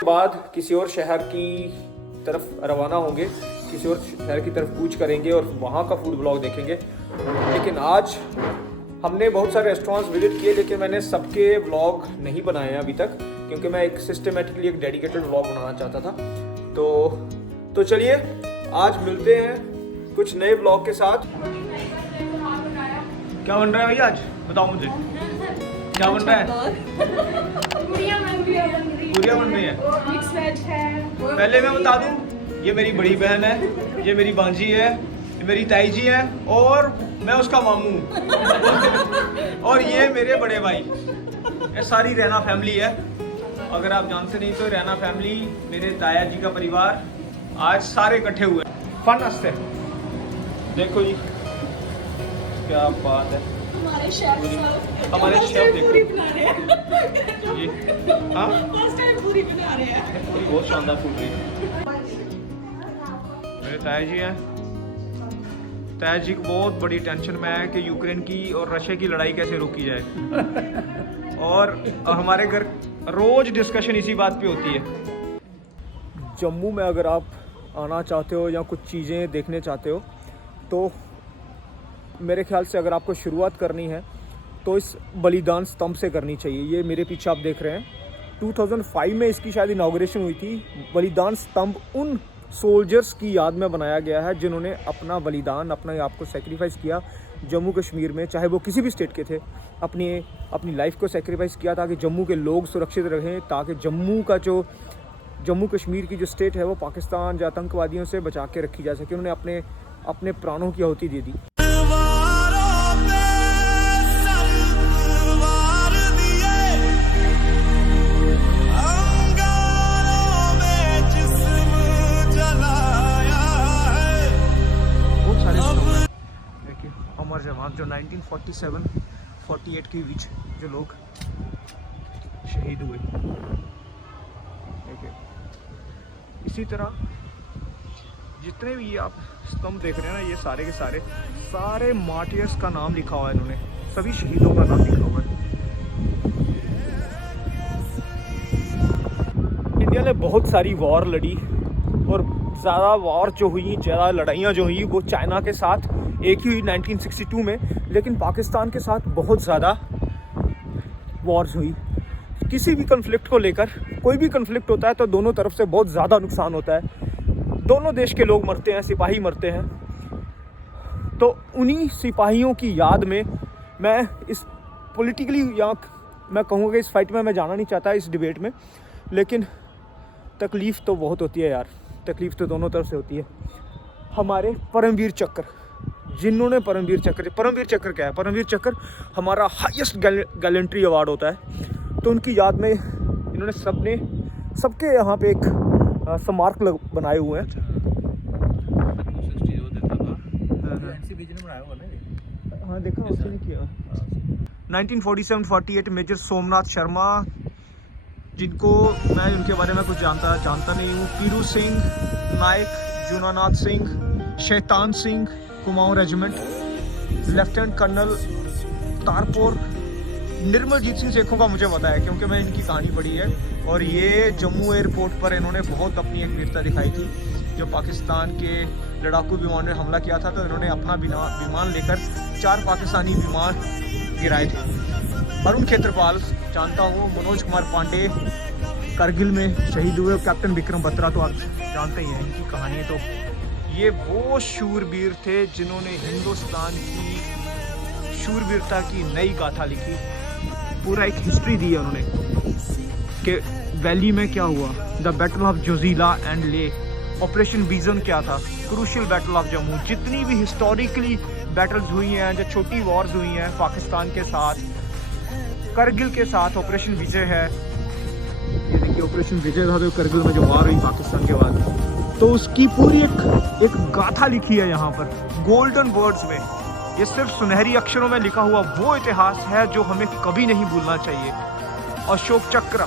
बाद किसी और शहर की तरफ रवाना होंगे, किसी और शहर की तरफ कूच करेंगे और वहाँ का फूड ब्लॉग देखेंगे। लेकिन आज हमने बहुत सारे रेस्टोरेंट्स विजिट किए, लेकिन मैंने सबके ब्लॉग नहीं बनाए हैं अभी तक, क्योंकि मैं एक सिस्टमेटिकली एक डेडिकेटेड ब्लॉग बनाना चाहता था। तो चलिए आज मिलते हैं कुछ नए ब्लॉग के साथ। क्या बन रहा है भैया आज, बताओ मुझे क्या बन रहा है? पूरियाँ बन रही है, मिक्स वेज है। पहले मैं बता दूं, ये मेरी बड़ी बहन है, ये मेरी भांजी है, ये मेरी ताई जी है और मैं उसका मामू और ये मेरे बड़े भाई। ये सारी रैना फैमिली है। अगर आप जानते नहीं तो रैना फैमिली, मेरे ताया जी का परिवार आज सारे इकट्ठे हुए फन हंसते। देखो जी क्या बात है, हमारे शेफ देखो जी, हाँ फर्स्ट टाइम पूरी बना रहे हैं। पूरी बहुत शानदार पूरी। मेरे ताया जी हैं, ताया जी को बहुत बड़ी टेंशन में है कि यूक्रेन की और रशिया की लड़ाई कैसे रोकी जाए और हमारे घर रोज डिस्कशन इसी बात पे होती है। जम्मू में अगर आप आना चाहते हो या कुछ चीज़ें देखने चाहते हो तो मेरे ख्याल से अगर आपको शुरुआत करनी है तो इस बलिदान स्तंभ से करनी चाहिए। ये मेरे पीछे आप देख रहे हैं, 2005 में इसकी शायद इनॉग्रेशन हुई थी। बलिदान स्तंभ उन सोल्जर्स की याद में बनाया गया है जिन्होंने अपना बलिदान, अपने आप को सेक्रीफाइस किया जम्मू कश्मीर में, चाहे वो किसी भी स्टेट के थे, अपनी लाइफ को सेक्रीफाइस किया ताकि जम्मू के लोग सुरक्षित रहें, ताकि जम्मू कश्मीर की जो स्टेट है वो पाकिस्तान या आतंकवादियों से बचा के रखी जा सके। उन्होंने अपने प्राणों की आहुति दे दी। अमर जवान जो 1947-48 के बीच जो लोग शहीद हुए, देखिए इसी तरह जितने भी ये आप स्तंभ देख रहे हैं ना, ये सारे के सारे मार्टियर्स का नाम लिखा हुआ है, इन्होंने सभी शहीदों का नाम लिखा हुआ है। इंडिया ने बहुत सारी वॉर लड़ी और ज़्यादा वॉर जो हुई, ज़्यादा लड़ाइयाँ जो हुई वो चाइना के साथ एक ही हुई 1962 में, लेकिन पाकिस्तान के साथ बहुत ज़्यादा वॉर्स हुई। किसी भी कन्फ्लिक्ट को लेकर, कोई भी कन्फ्लिक्ट होता है तो दोनों तरफ से बहुत ज़्यादा नुकसान होता है, दोनों देश के लोग मरते हैं, सिपाही मरते हैं। तो उन्हीं सिपाहियों की याद में मैं इस पॉलिटिकली, या मैं कहूँगा इस फाइट में मैं जाना नहीं चाहता, इस डिबेट में, लेकिन तकलीफ़ तो बहुत होती है यार, तकलीफ़ तो दोनों तरफ से होती है। हमारे परमवीर चक्र, जिन्होंने परमवीर चक्र क्या है? परमवीर चक्र हमारा हाईएस्ट गैलेंट्री अवार्ड होता है। तो उनकी याद में इन्होंने सबके यहाँ पे एक स्मारक बनाए हुए हैं। हाँ देखा, उसने किया 1947-48 मेजर सोमनाथ शर्मा, जिनको मैं उनके बारे में कुछ जानता नहीं हूँ। पीरू सिंह नायक, Jadunath Singh, Shaitan Singh, Kumaon regiment, lieutenant colonel Tarapore, Nirmaljit Singh Sekhon का मुझे पता है क्योंकि मैं इनकी कहानी पढ़ी है। और ये जम्मू एयरपोर्ट पर इन्होंने बहुत अपनी एक वीरता दिखाई थी। जो पाकिस्तान के लड़ाकू विमान ने हमला किया था तो इन्होंने अपना विमान लेकर 4 पाकिस्तानी विमान गिराए थे। अरुण खेत्रपाल जानता हूँ, मनोज कुमार पांडे करगिल में शहीद हुए, कैप्टन विक्रम बत्रा तो आप जानते ही हैं इनकी कहानी। तो ये वो शूरवीर थे जिन्होंने हिंदुस्तान की शूरवीरता की नई गाथा लिखी, पूरा एक हिस्ट्री दी है उन्होंने कि वैली में क्या हुआ, the battle of Zoji La and ले, ऑपरेशन विजन क्या था, क्रूशियल बैटल ऑफ जम्मू, जितनी भी हिस्टोरिकली बैटल्स हुई हैं, जो छोटी वॉर्स हुई हैं पाकिस्तान के साथ, करगिल के साथ ऑपरेशन विजय है। ये देखिए ऑपरेशन विजय था जो करगिल में जो वार हुई पाकिस्तान के बाद, तो उसकी पूरी एक गाथा लिखी है यहाँ पर गोल्डन वर्ड्स में। ये सिर्फ सुनहरी अक्षरों में लिखा हुआ वो इतिहास है जो हमें कभी नहीं भूलना चाहिए। अशोक चक्र,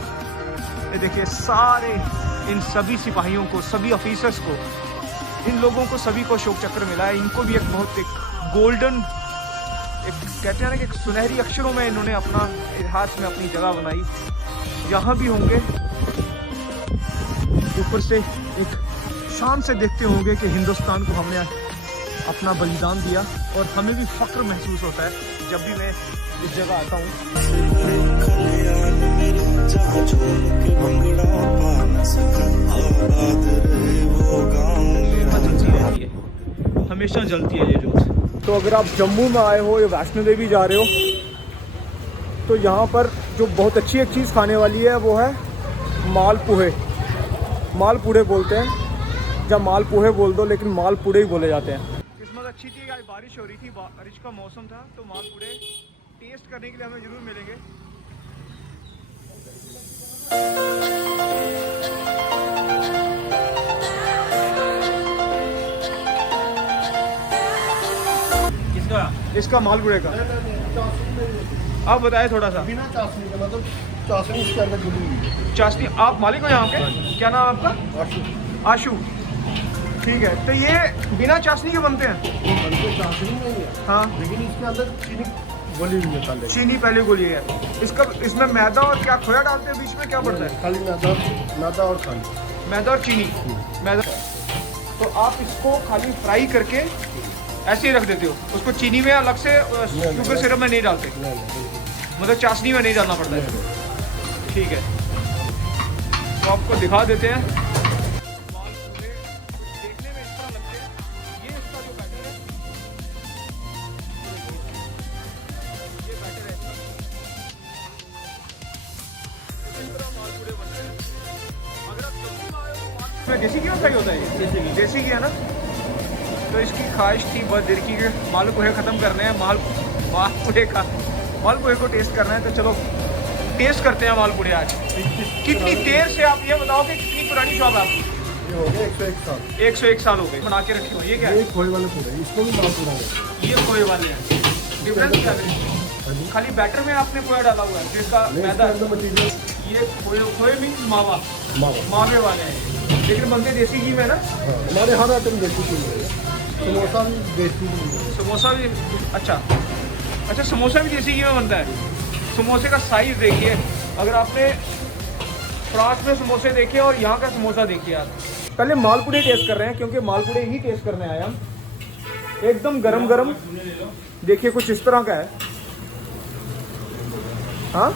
ये देखिए सारे इन सभी सिपाहियों को, सभी ऑफिसर्स को, इन लोगों को सभी को अशोक चक्र मिला है। इनको भी एक बहुत एक गोल्डन, एक कहते हैं ना कि एक सुनहरी अक्षरों में इन्होंने अपना इतिहास में अपनी जगह बनाई। यहाँ भी होंगे ऊपर से एक शान से देखते होंगे कि हिंदुस्तान को हमने अपना बलिदान दिया, और हमें भी फ़ख्र महसूस होता है जब भी मैं इस जगह आता हूँ। हमेशा जलती है ये जोत। तो अगर आप जम्मू में आए हो या वैष्णो देवी जा रहे हो तो यहाँ पर जो बहुत अच्छी एक चीज़ खाने वाली है वो है मालपुड़े। मालपुड़े बोलते हैं, जब मालपुड़े बोल दो लेकिन मालपुड़े ही बोले जाते हैं। किस्मत अच्छी थी, आज बारिश हो रही थी, बारिश का मौसम था, तो मालपुड़े टेस्ट करने के लिए हमें ज़रूर मिलेंगे। इसका मालपुड़े का आप बताएं थोड़ा सा। बिना चाशनी का, मतलब चाशनी इसके अंदर जुड़ी हुई है। चाशनी, आप मालिक हो यहाँ के? क्या नाम आपका? आशु। आशु, ठीक है। तो ये बिना चाशनी के बनते हैं? बनते चाशनी नहीं है, हाँ, लेकिन इसके अंदर चीनी घोली हुई है पहले। चीनी पहले घोली है। इसका, इसमें मैदा और क्या खोया डालते हैं बीच में, क्या पड़ता है? खाली मैदा और खाली मैदा और चीनी। मैदा, तो आप इसको खाली फ्राई करके ऐसे ही रख देते हो, उसको चीनी में अलग से शुगर सिरप में नहीं डालते, मतलब चाशनी में नहीं डालना पड़ता है। ठीक है, तो आपको दिखा देते हैं। मालपुड़े देखने में इस तरह लगते हैं। ये इसका जो बैटर है, ये बैटर है, इस तरह मालपुड़े बनते हैं। अगर आप जम्मू में आए हो तो देसी घी सही होता है, देसी घी है ना। तो इसकी ख्वाहिश थी बहुत देर की कि मालपुड़े ख़त्म करने हैं, मालपुड़े को टेस्ट करना है। तो चलो टेस्ट करते हैं मालपुड़े आज। कितनी देर से, आप ये बताओ कि कितनी पुरानी शॉप है आपकी? ये हो गया 101 साल। 101 साल हो गए बना के रखी हुई। ये क्या है? ये खोए वाले पूरे, इसको भी मालपुड़ा है। ये खोए वाले हैं। डिफरेंस क्या है? खाली बैटर में आपने खोया डाला हुआ है, जिसका मैदा मटीरियल। ये खोए मीन्स मावा, मावा मावे वाले हैं, लेकिन बनते देसी घी में ना। हमारे हर आइटम देसी घी में है। समोसा भी देसी घी में है। समोसा भी, अच्छा समोसा भी देसी घी में बनता है। समोसे का साइज़ देखिए, अगर आपने फ्रांस में समोसे देखे और यहाँ का समोसा देखिए आप। पहले मालपुड़े टेस्ट कर रहे हैं, क्योंकि मालपुड़े ही टेस्ट करने आए हम। एकदम गरम गरम, देखिए कुछ इस तरह का है। हाँ,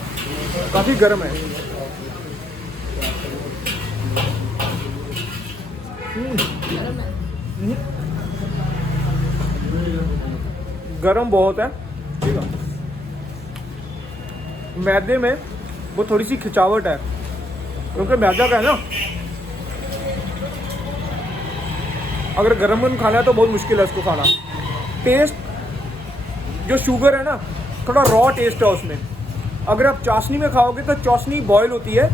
काफ़ी गरम है। गरम बहुत है, ठीक है। मैदे में वो थोड़ी सी खिंचावट है, क्योंकि मैदा का है ना। अगर गरम गरम खाना है तो बहुत मुश्किल है इसको खाना। टेस्ट जो शुगर है ना, थोड़ा रॉ टेस्ट है उसमें। अगर आप चाशनी में खाओगे तो चाशनी बॉयल होती है,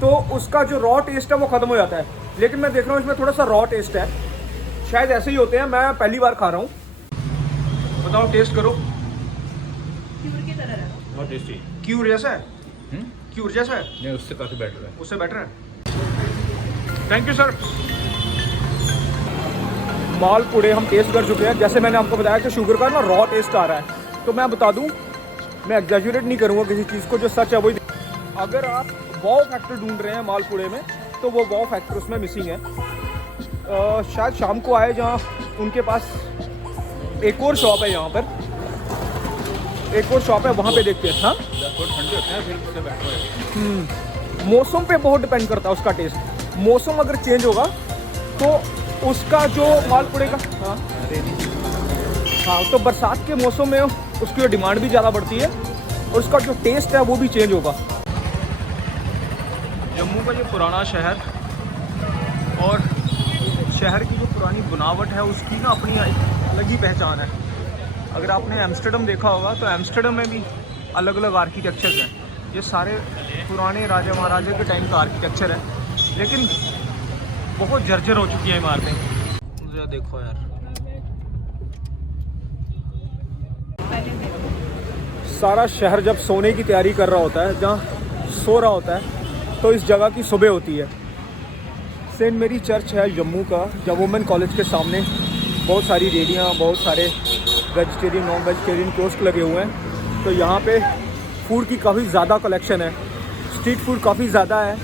तो उसका जो रॉ टेस्ट है वो ख़त्म हो जाता है। लेकिन मैं देख रहा हूँ इसमें थोड़ा सा रॉ टेस्ट है, शायद ऐसे ही होते हैं। मैं पहली बार खा रहा हूँ। बताओ, टेस्ट करो। क्यूर की तरह है। बहुत टेस्टी। क्यूर जैसा है? क्यूर जैसा है? नहीं, उससे काफ़ी बेटर है। उससे बेटर है। Thank you sir. मालपुड़े हम टेस्ट कर चुके हैं। जैसे मैंने आपको बताया कि शुगर का ना रॉ टेस्ट आ रहा है। तो मैं बता दूं, मैं एग्जैजुरेट नहीं करूंगा किसी चीज़ को, जो सच है वही। अगर आप वाव फैक्टर ढूंढ रहे हैं मालपुड़े में, तो वो वाव फैक्टर उसमें मिसिंग है। शायद शाम को आए, जहाँ उनके पास एक और शॉप है, यहाँ पर एक और शॉप है, वहाँ पे देखते हैं। हाँ, ठंडे होते हैं, फिर उससे बेटर है। मौसम पे बहुत डिपेंड करता है उसका टेस्ट। मौसम अगर चेंज होगा तो उसका जो मालपुड़े का, हाँ, तो बरसात के मौसम में उसकी डिमांड भी ज़्यादा बढ़ती है, और उसका जो टेस्ट है वो भी चेंज होगा। जम्मू का ये पुराना शहर, और शहर की जो पुरानी बनावट है उसकी ना अपनी अलग ही पहचान है। अगर आपने एम्स्टर्डम देखा होगा तो एम्स्टर्डम में भी अलग अलग आर्किटेक्चर्स हैं। ये सारे पुराने राजा महाराजा के टाइम का आर्किटेक्चर है, लेकिन बहुत जर्जर हो चुकी हैं इमारतें। मुझे देखो यार, सारा शहर जब सोने की तैयारी कर रहा होता है, जहाँ सो रहा होता है, तो इस जगह की सुबह होती है। सेंट मेरी चर्च है जम्मू का, जब वुमेन कॉलेज के सामने बहुत सारी रेडियाँ, बहुत सारे वेजिटेरियन नॉन वेजिटेरियन टोस्ट लगे हुए हैं। तो यहाँ पे फूड की काफ़ी ज़्यादा कलेक्शन है, स्ट्रीट फूड काफ़ी ज़्यादा है।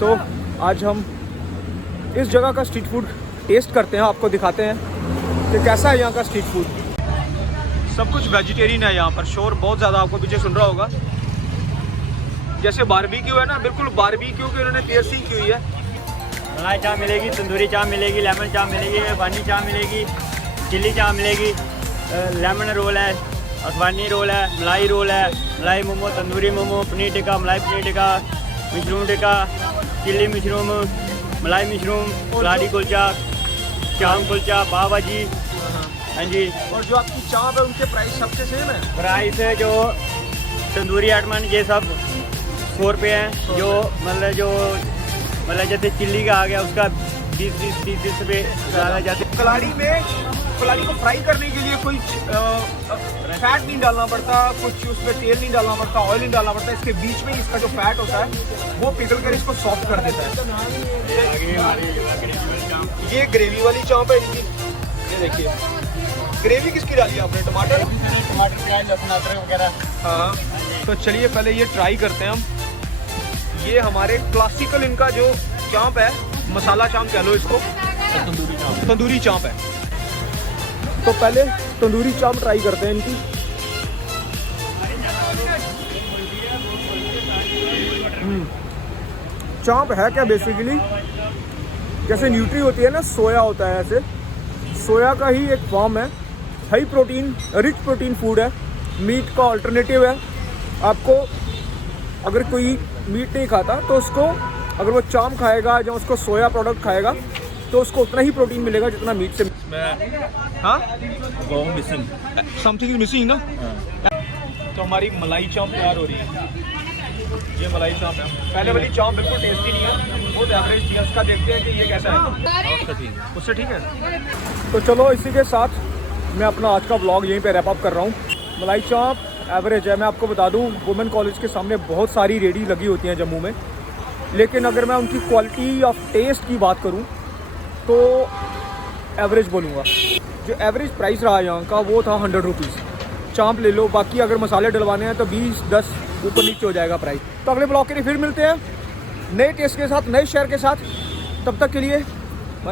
तो आज हम इस जगह का स्ट्रीट फूड टेस्ट करते हैं, आपको दिखाते हैं कि कैसा है यहाँ का स्ट्रीट फूड। सब कुछ वेजिटेरियन है यहाँ पर, शोर बहुत ज़्यादा आपको पीछे सुन रहा होगा। जैसे बारबेक्यू है ना, बिल्कुल बारबेक्यू की उन्होंने टेस्टिंग की हुई है। मलाई चाप मिलेगी, तंदूरी चाप मिलेगी, लेमन चाप मिलेगी, अफगानी चाप मिलेगी, चिल्ली चाप मिलेगी, लेमन रोल है, अफगानी रोल है, मलाई रोल है, मलाई मोमो, तंदूरी मोमो, पनीर टिक्का, मलाई paneer tikka, mushroom tikka, chilli mushroom, मलाई मशरूम, कलाड़ी कुलचा, चाम कुलचा, पाव भाजी। हाँ जी। और जो आपकी चाप है उनके प्राइस सबसे सेम है? प्राइस है जो तंदूरी आइटम ये सब 100 रुपये हैं, जो मतलब जैसे चिल्ली का आ गया उसका 20 रुपये ज़्यादा जाते। कलाड़ी को फ्राई करने के लिए कोई फैट नहीं डालना पड़ता, कुछ उसमें तेल नहीं डालना पड़ता, ऑयल नहीं डालना पड़ता। इसके बीच में इसका जो फैट होता है वो पिघल कर इसको सॉफ्ट कर देता है। ये ग्रेवी वाली चाप है इनकी, ये देखिए। ग्रेवी किसकी डाली है आपने? टमाटर, प्याज, लहसुन, अदरक वगैरह। हाँ, तो चलिए पहले ये ट्राई करते हैं हम। ये हमारे क्लासिकल इनका जो चाप है, मसाला चाप कह लो इसको, तंदूरी चाप है। तो पहले तंदूरी चाप ट्राई करते हैं इनकी। चाप है क्या बेसिकली, जैसे न्यूट्री होती है ना, सोया होता है, ऐसे सोया का ही एक फॉर्म है। High protein, rich protein food है, मीट का अल्टरनेटिव है। आपको अगर कोई मीट नहीं खाता तो उसको, अगर वो चाप खाएगा या उसको सोया प्रोडक्ट खाएगा तो उसको उतना ही प्रोटीन मिलेगा जितना मीट से। हाँ, समथिंग इज मिसिंग ना। तो हमारी मलाई चाप तैयार हो रही है। ये मलाई चाप है। पहले वाली चाप बिल्कुल टेस्टी नहीं है, बहुत एवरेज थी। उसका देखते हैं कि ये कैसा है। उससे ठीक है। तो चलो इसी के साथ मैं अपना आज का व्लॉग यहीं पे रैप अप कर रहा हूँ। मलाई चाप एवरेज है। मैं आपको बता दूँ, वुमेन कॉलेज के सामने बहुत सारी रेडी लगी होती हैं जम्मू में, लेकिन अगर मैं उनकी क्वालिटी ऑफ टेस्ट की बात करूँ तो एवरेज बोलूँगा। जो एवरेज प्राइस रहा यहाँ का वो था 100 रुपीज़। चाप ले लो, बाकी अगर मसाले डलवाने हैं तो 20-10 ऊपर नीचे हो जाएगा प्राइस। तो अगले ब्लॉग के लिए फिर मिलते हैं नए टेस्ट के साथ, नए शेयर के साथ। तब तक के लिए